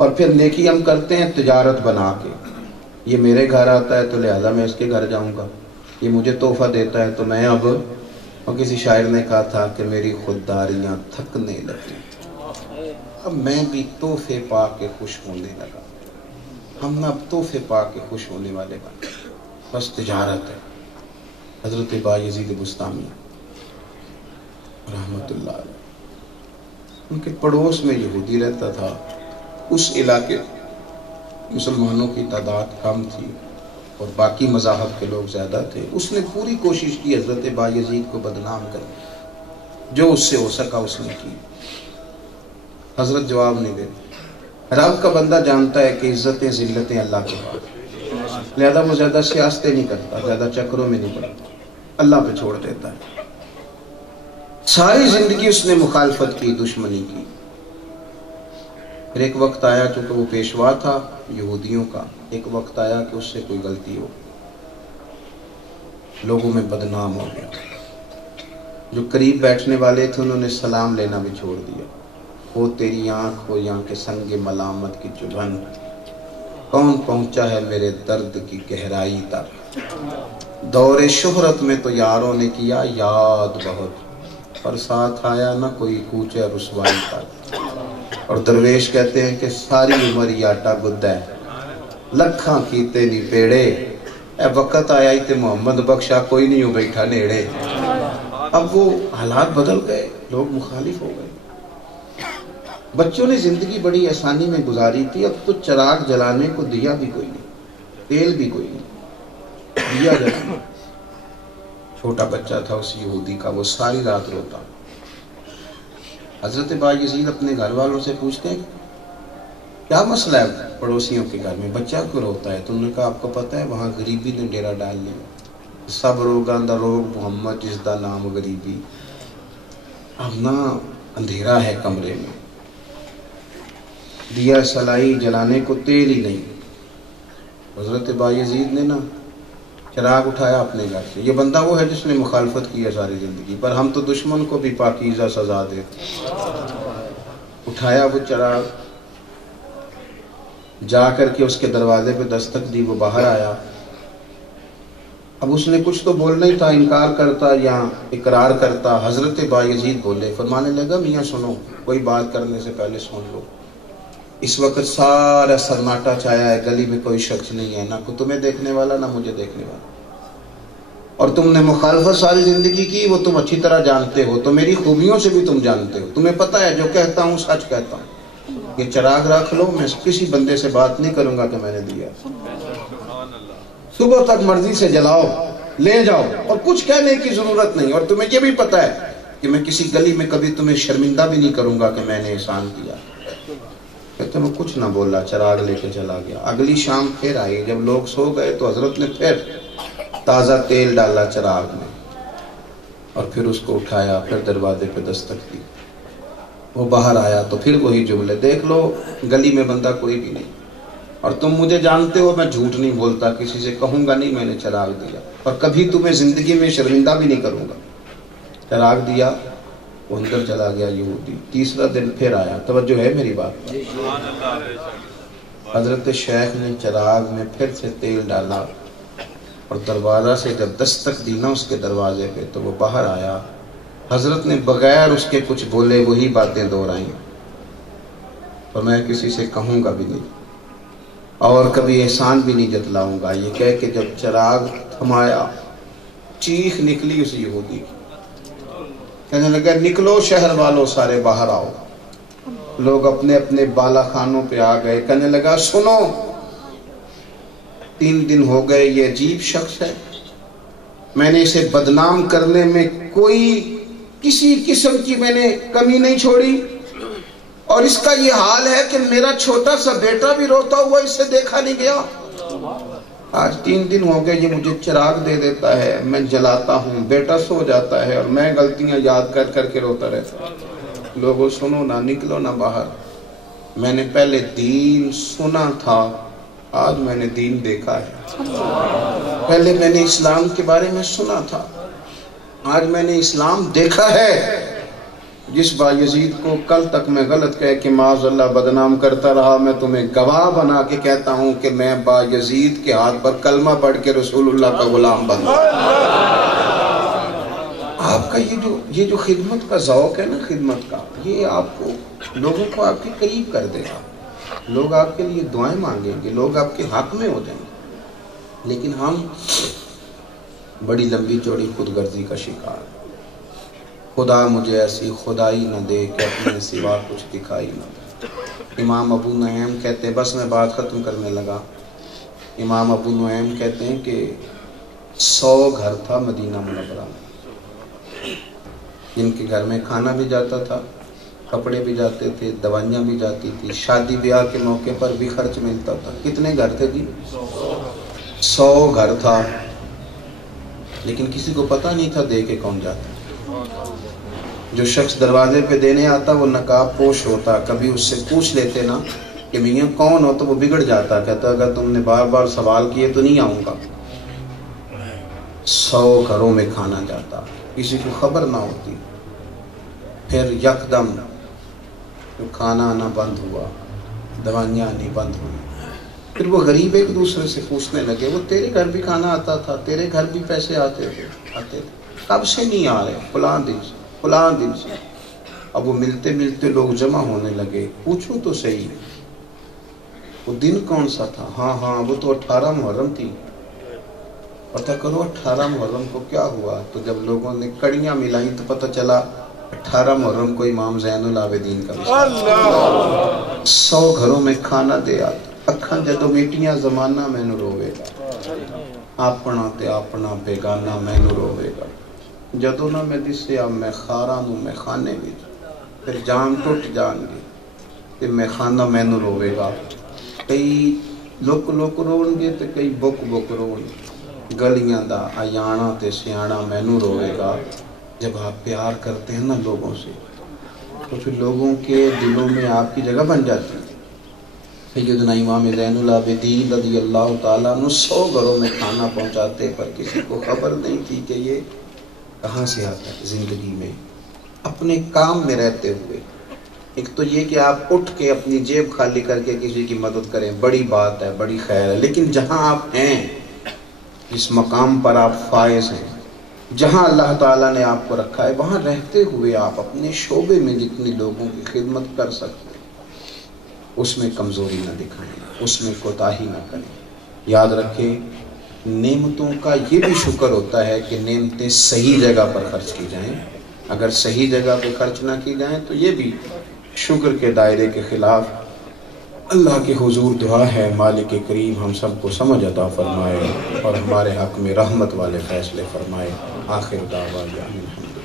اور پھر نیکی ہم کرتے ہیں تجارت بنا کے، یہ میرے گھر آتا ہے تو لہذا میں اس کے گھر جاؤں گا، یہ مجھے تحفہ دیتا ہے تو میں اب، اور کسی شاعر نے کہا تھا کہ میری خودداریاں تھکنے لگی، اب میں بھی تحفے پا کے خوش ہونے لگا۔ ہم نہ اب تحفے پا کے خوش ہونے والے بن، بس تجارت ہے۔ حضرت بایزید بستامی رحمت اللہ علیہ، ان کے پڑوس میں یہودی رہتا تھا، اس علاقے مسلمانوں کی تعداد کم تھی اور باقی مذاہب کے لوگ زیادہ تھے۔ اس نے پوری کوشش کی حضرت بایزید کو بدنام کرنے، جو اس سے ہو سکا اس نے کی۔ حضرت جواب نہیں دیتے۔ رب کا بندہ جانتا ہے کہ عزتیں ذلتیں اللہ کے پاس، لہذا وہ زیادہ سیاستیں نہیں کرتا، زیادہ چکروں میں نہیں پڑتا، اللہ پہ چھوڑ دیتا ہے۔ ساری زندگی اس نے مخالفت کی، دشمنی کی۔ پھر ایک وقت آیا، چونکہ وہ پیشوا تھا یہودیوں کا، ایک وقت آیا کہ اس سے کوئی غلطی ہو، لوگوں میں بدنام ہو گیا۔ جو قریب بیٹھنے والے تھے انہوں نے سلام لینا بھی چھوڑ دیا۔ وہ تیری آنکھ ہو یہاں کے سنگ ملامت کی چبھن، کون پہنچا ہے میرے درد کی گہرائی تک۔ دور شہرت میں تو یاروں نے کیا یاد بہت، پر ساتھ آیا نہ کوئی کوچے رسوائی تک۔ اور درویش کہتے ہیں کہ ساری عمر یہ آٹا گدا ہے، لکھاں کیتے نہیں پیڑے، اے وقت آیا ہی تے محمد بخشا کوئی نہیں ہو بیٹھا نیڑے۔ اب وہ حالات بدل گئے، لوگ مخالف ہو گئے۔ بچوں نے زندگی بڑی آسانی میں گزاری تھی، اب تو چراغ جلانے کو دیا بھی کوئی نہیں، تیل بھی کوئی نہیں، دیا جلانا۔ چھوٹا بچہ تھا اس یہودی کا، وہ ساری رات روتا۔ حضرت بایزید اپنے گھر والوں سے پوچھتے ہیں کیا مسئلہ ہے پڑوسیوں کے گھر میں، بچہ کیوں روتا ہے؟ تو انہوں نے کہا آپ کو پتہ ہے وہاں غریبی نے ڈیرا ڈال لیا، سب روگاں دا روگ محمد جس دا نام غریبی۔ اب نہ اندھیرا ہے کمرے میں، دیا سلائی جلانے کو تیل ہی نہیں۔ حضرت بایزید نے نا چراغ اٹھایا اپنے گھر سے۔ یہ بندہ وہ ہے جس نے مخالفت کی ہے ساری زندگی، پر ہم تو دشمن کو بھی پاکیزہ سزا دیتے۔ اٹھایا وہ چراغ، جا کر کے اس کے دروازے پہ دستک دی، وہ باہر آیا۔ اب اس نے کچھ تو بولنا ہی تھا، انکار کرتا یا اقرار کرتا۔ حضرت بایزید بولے، فرمانے لگا میاں سنو، کوئی بات کرنے سے پہلے سن لو۔ اس وقت سارا سناٹا چھایا ہے، گلی میں کوئی شخص نہیں ہے، نہ تمہیں دیکھنے والا نہ مجھے دیکھنے والا، اور تم نے مخالفت ساری زندگی کی، وہ تم اچھی طرح جانتے ہو، تو میری خوبیوں سے بھی تم جانتے ہو، تمہیں پتہ ہے جو کہتا ہوں سچ کہتا ہوں۔ یہ چراغ رکھ لو، میں کسی بندے سے بات نہیں کروں گا کہ میں نے دیا، صبح تک مرضی سے جلاؤ لے جاؤ، اور کچھ کہنے کی ضرورت نہیں، اور تمہیں یہ بھی پتہ ہے کہ میں کسی گلی میں کبھی تمہیں شرمندہ بھی نہیں کروں گا کہ میں نے احسان کیا۔ کہتے وہ کچھ نہ بولا، چراغ لے کے چلا گیا۔ اگلی شام پھر آئی، جب لوگ سو گئے تو حضرت نے پھر تازہ تیل ڈالا چراغ میں، اور پھر اس کو اٹھایا، پھر دروازے پہ دستک دی۔ وہ باہر آیا تو پھر وہی جملے، دیکھ لو گلی میں بندہ کوئی بھی نہیں، اور تم مجھے جانتے ہو، میں جھوٹ نہیں بولتا، کسی سے کہوں گا نہیں میں نے چراغ دیا، اور کبھی تمہیں زندگی میں شرمندہ بھی نہیں کروں گا۔ چراغ دیا، وہ اندر چلا گیا یہودی۔ تیسرا دن پھر آیا، توجہ ہے میری بات پر۔ حضرت شیخ نے چراغ میں پھر سے تیل ڈالا، اور دروازہ سے جب دستک دی نا اس کے دروازے پہ، تو وہ باہر آیا۔ حضرت نے بغیر اس کے کچھ بولے وہی باتیں دہرائیں، اور میں کسی سے کہوں گا بھی نہیں، اور کبھی احسان بھی نہیں جتلاؤں گا، یہ کہہ کے جب چراغ تھمایا، چیخ نکلی اس یہودی کی، کہنے لگا نکلو شہر والوں سارے باہر آؤ۔ لوگ اپنے اپنے بالا خانوں پہ آ گئے، کہنے لگا سنو، 3 دن ہو گئے، یہ عجیب شخص ہے، میں نے اسے بدنام کرنے میں کوئی کسی قسم کی میں نے کمی نہیں چھوڑی، اور اس کا یہ حال ہے کہ میرا چھوٹا سا بیٹا بھی روتا ہوا اس سے دیکھا نہیں گیا۔ آج 3 دن ہو گئے یہ مجھے چراغ دے دیتا ہے، میں جلاتا ہوں، بیٹا سو جاتا ہے، اور میں غلطیاں یاد کر کر کے روتا رہتا ہوں۔ لوگوں سنو نہ، نکلو نہ باہر، میں نے پہلے دین سنا تھا، آج میں نے دین دیکھا ہے۔ پہلے میں نے اسلام کے بارے میں سنا تھا، آج میں نے اسلام دیکھا ہے۔ جس بایزید کو کل تک میں غلط کہہ کے معاذ اللہ بدنام کرتا رہا، میں تمہیں گواہ بنا کے کہتا ہوں کہ میں بایزید کے ہاتھ پر کلمہ پڑھ کے رسول اللہ کا غلام بن گیا۔ آپ کا یہ جو خدمت کا ذوق ہے نا، خدمت کا، یہ آپ کو لوگوں کو آپ کے قریب کر دے گا۔ لوگ آپ کے لیے دعائیں مانگیں گے، لوگ آپ کے حق میں ہو جائیں گے۔ لیکن ہم بڑی لمبی چوڑی خود غرضی کا شکار ہیں۔ خدا مجھے ایسی خدائی نہ دے کہ اپنے سوا کچھ دکھائی نہ دے۔ امام ابو نعیم کہتے ہیں، بس میں بات ختم کرنے لگا، امام ابو نعیم کہتے ہیں کہ 100 گھر تھا مدینہ منورہ میں، جن کے گھر میں کھانا بھی جاتا تھا، کپڑے بھی جاتے تھے، دوائیاں بھی جاتی تھی، شادی بیاہ کے موقع پر بھی خرچ ملتا تھا۔ کتنے گھر تھے جی؟ 100 گھر تھا، لیکن کسی کو پتہ نہیں تھا دے کے کون جاتا۔ جو شخص دروازے پہ دینے آتا وہ نقاب پوش ہوتا، کبھی اس سے پوچھ لیتے نا کہ میاں کون ہو تو وہ بگڑ جاتا، کہتا اگر تم نے بار بار سوال کیے تو نہیں آؤں گا۔ 100 گھروں میں کھانا جاتا، کسی کو خبر نہ ہوتی۔ پھر یکدم کھانا آنا بند ہوا، دوائیاں آنی بند ہوئی۔ پھر وہ غریب ایک دوسرے سے پوچھنے لگے، وہ تیرے گھر بھی کھانا آتا تھا، تیرے گھر بھی پیسے آتے تھے، کب سے نہیں آ رہے؟ فلاں دن سے، فلاں دن سے۔ اب وہ ملتے ملتے لوگ جمع ہونے لگے، پوچھو تو صحیح وہ دن کون سا تھا؟ ہاں وہ تو 18 محرم تھی۔ پتہ کرو 18 محرم کو کیا ہوا؟ تو جب لوگوں نے کڑیاں ملائیں تو پتہ چلا 18 محرم کو امام زین العابدین کا وصال۔ 100 گھروں میں کھانا دے آتا، اکھاں جدو میٹیاں زمانہ مینوں روے گا، اپنا تے اپنا بیگانہ مینوں روے گا، جدو نہ میں دسیا میں خاراں نوں میں خانے وچ، پھر جان ٹوٹ جان گے تے میں خانہ مینوں روے گا۔ کئی لک لک رون گے تے کئی بک بک رون گے، گلیاں دا ایانا تے سیانا مینوں روے گا۔ جب آپ پیار کرتے ہیں نا لوگوں سے تو پھر لوگوں کے دلوں میں آپ کی جگہ بن جاتی ہے۔ سیدنا امام زین العابدین رضی اللہ تعالیٰ عنہ 100 گھروں میں کھانا پہنچاتے، پر کسی کو خبر نہیں تھی کہ یہ کہاں سے آتا ہے۔ زندگی میں اپنے کام میں رہتے ہوئے ایک تو یہ کہ آپ اٹھ کے اپنی جیب خالی کر کے کسی کی مدد کریں، بڑی بات ہے، بڑی خیر ہے، لیکن جہاں آپ ہیں، جس مقام پر آپ فائز ہیں، جہاں اللہ تعالیٰ نے آپ کو رکھا ہے، وہاں رہتے ہوئے آپ اپنے شعبے میں جتنی لوگوں کی خدمت کر سکتے ہیں اس میں کمزوری نہ دکھائیں، اس میں کوتاہی نہ کریں۔ یاد رکھیں، نعمتوں کا یہ بھی شکر ہوتا ہے کہ نعمتیں صحیح جگہ پر خرچ کی جائیں۔ اگر صحیح جگہ پہ خرچ نہ کی جائیں تو یہ بھی شکر کے دائرے کے خلاف۔ اللہ کے حضور دعا ہے مالک کریم ہم سب کو سمجھ عطا فرمائے اور ہمارے حق میں رحمت والے فیصلے فرمائے۔ آخر دعوانا الحمدللہ۔